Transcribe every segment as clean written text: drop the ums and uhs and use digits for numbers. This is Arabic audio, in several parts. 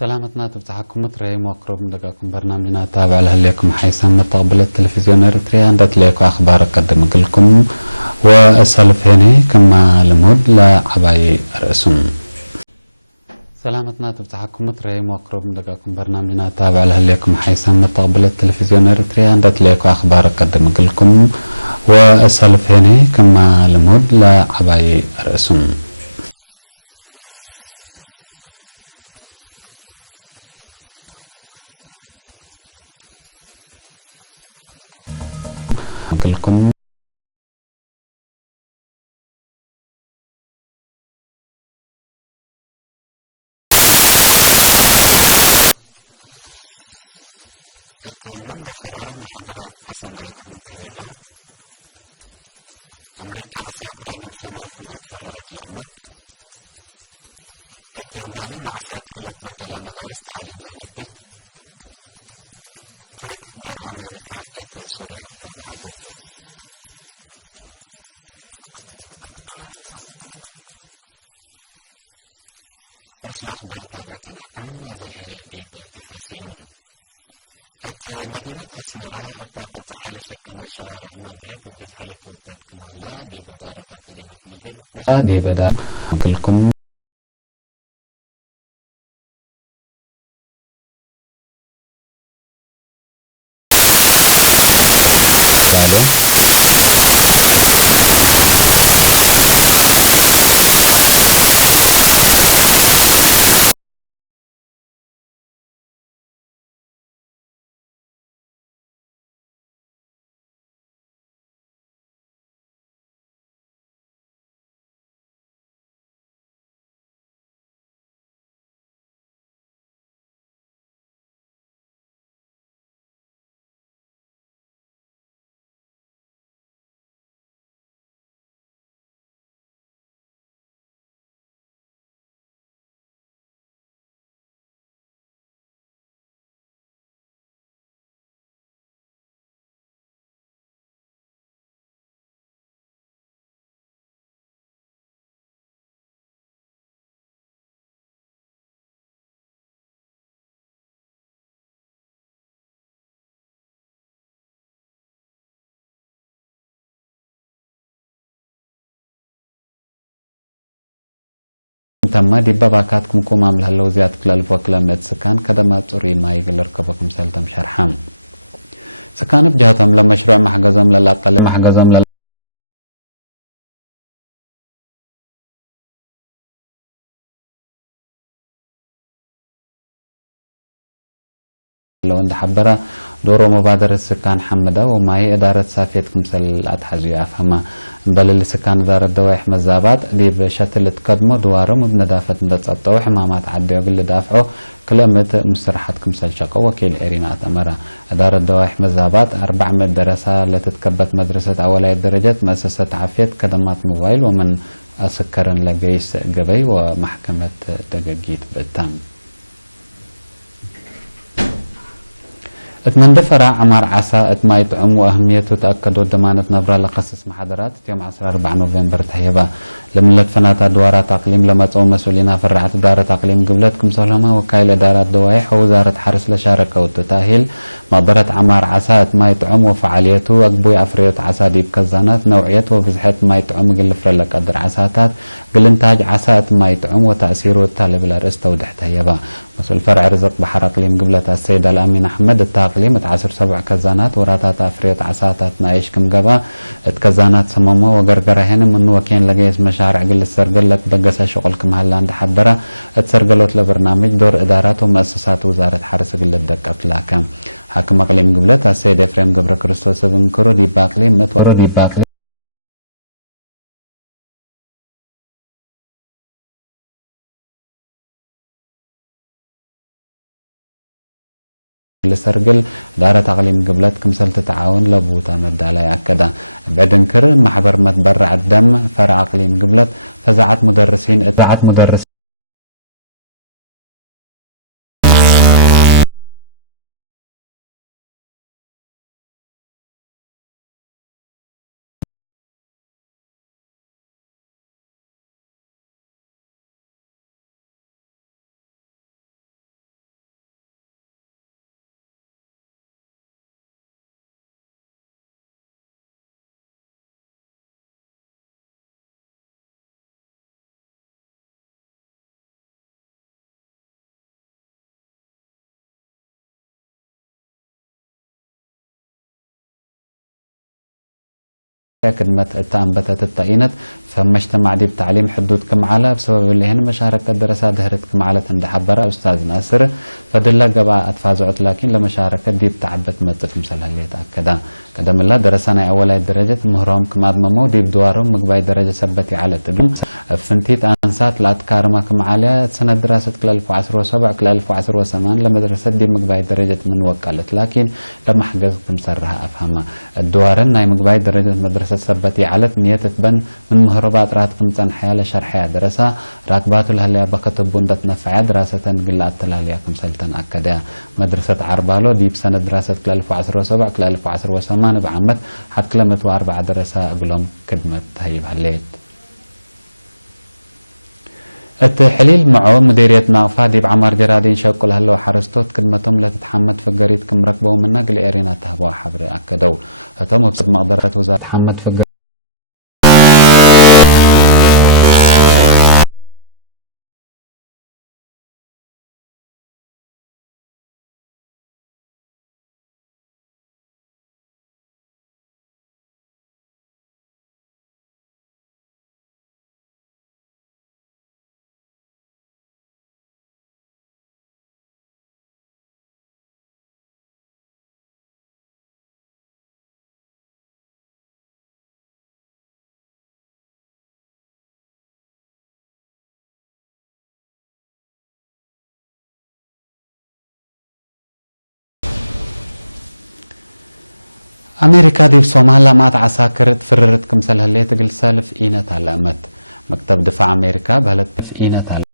سلامتنا تبتحكم متريم وقرب لكم برنامجنا تابع لهليكم حيثما تقبل التلفزيون الاريتري عندت ليكم اخبار قدم لكم واسالف هنا كما لمود لعباي رأسهم. سلامتنا تبتحكم متريم وقرب لكم برنامجنا تابع لهليكم حيثما تقبل التلفزيون الاريتري عندت ليكم اخبار قدم لكم واسالف هنا كما لمود لعباي رأسهم. لكم di beda لكم تم دي باباكاتكم كوم عمل هلو زيادة كلالف وكلامات سكان كدما توري ما يقل ركبكم سلتم شرحام سكان بجهتهم لما مشروع محجزهم للاقل محجزهم لو عند حبرة دورو مبادرة السكان حمدة وماي إدارة سافيتكم سل أتحزي أفهمها بل السكان إدارة دوائح مزابات دي بشتل تقدموا دوارهم بندافة ندت الطوح حمامات عدي وقل دافعوا كلمة مسترحتكم سل شقة وكيل إيرينات أمرا إدارة دوائح مزابات 400 دراسة لتتكبت مدرسة أولاية درجات مؤسسة عافية كدمات موبايل ومن أسكرن لقيس قبي ومحكمة دقاقيت بالتام اتمندفر عمار عسى اتما يطعم واهميته تاكدوا ضمانه نبره لقصص محاضرات يوم 14 نوفمبر تهيبا لملت فناتا دوارات اقليم لما تصوم مسؤولين فرعت اداره اقليم قبلتكم سلامه وكايل اداره دوائح ووزاره حرس لشاركه وتتاهيل مقبره عمار عسى اتما يطعم وفعاليته اقبوي افريت عسى ديب كزانات نوعيته وبزحت ما يطعم قل فرلك قدر عساتات قل انتاج عسى اتما يطعم وتاثيره التالي بالارس توضح تهيبا مسؤول فرع رزق بحر اقليم قبلتها السيد الامين احمد التاقليم تعسر 7 كزانات وراتات افريت عساتات نايش كم قبا اتكزانات سممه وقرقره هنا من وكين لقيس مشارع قل السرقلت بقسا شغلكم هلا عند حبره اتسرقلوت لبرنامج دور ادارات ومؤسسات وزاره حرس قل الدق افلاكم حاكم اقليم قبلتها السيد افريم قبر كريستوس بن كرو دي باقليم متورو دي باقليم لسرقل دارة أقليم قبلت كمسل تتعاون لبوتا مدالة أكدا بعدنكر محبر متبرع الدم فرع أقليم قبلت فزعت مدرسين كدمت التأنبتت التأينت فمجتمع دي بتعليم حدود كم على بسبب اللي هنا مشاركة دراسات دهرت كم على تندحبرة أستاذ ناصر فدل قبع أتفازعت لكن لمشاركة دي بتعبت مدت مثل اللي يتأكدا قدم الله درسنا أولا درجة مهرام كماد ممو دي بدوارهم مقباي درجة سبتي على تدوم فنتيت أنسات لأتكار ما كم عليها سنة دراسة كل 1017 كل 1018 لما درست دي مقباي درجة من وكالت لكن لما حققت مسرها أفهمها الدوارن ناي مقباي درجة مدرسة سبتي على نية تبن من مهربات راتكم تنحيا لشرحها دراسة راكبات الهليا بكتب بندت نفع دراسة قلات تلاليا كم سلطن أكدا مدرسة عربالو دي بسنة دراسة كل 1017 كل 1018 بعمت حد كلمت واربع دراسة أقولهم كدمت هيب هليت التحليل معه مديرية ناقفة دي بعمر جرادين شوكل هلو حرستوت كدمتهم لا تتحمد في قريت كم ركبوا من نقل إيرينا تهبوا حبر أكدوا هتم بسبب مقدرة وزارة تحمد في أمريكا دي بصومالا ما تعساكر تفررت كمسل هاللي تقل سالف إينة علامت مكتب دفاع أمريكا بهلت في إينة علامت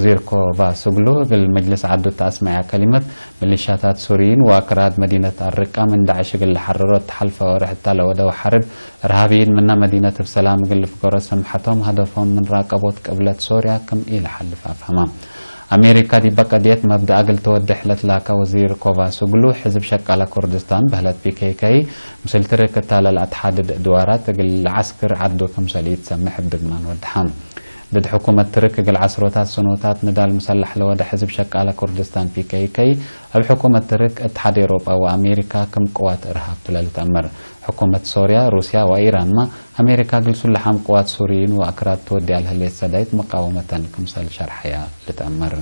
وزير كوفا سوغلو بالمجلس عدو تسمع كلمة ميليشيات سوريين وأكراد مدينة الرقة من داعش قل حررت حلفة ورحتة لودو حرب إرهابيين منا مدينة بسلام قل فقرة سمحتهم هدفهم من راقبوت قبلة سوريا كم إلى حلفة أفهمها أمريكا دي بقى ديت مبدأ أقل تودح لتلاك وزير كوفا سوغلو حزب شك على كردستان بهلت PKK مثل ترك التالة الأتحاد دوارات قل عسكر عدو كم سليت سمح بدقمان ودحام ضد حكومة ترك قل عسروتات سنوتات نضال مسلح لودا حزب شك على كردستان PKK أو حكومة ترك اتحاد أوروبا وأمريكا كم قوات إرهاب تلال تأمر حكومة سوريا روسيا وإيران ما أمريكا قل سلحام قوات سوريين وأكراد تودي على هاللي السدايت مقاومة كمسل شرحيا لتأمر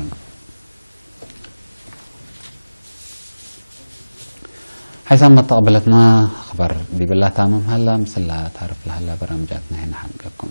حيث ما تقبلتنا خبر دي بالله تامم هلا مثل تعرف لهلا برامجاتنا هنا حقكم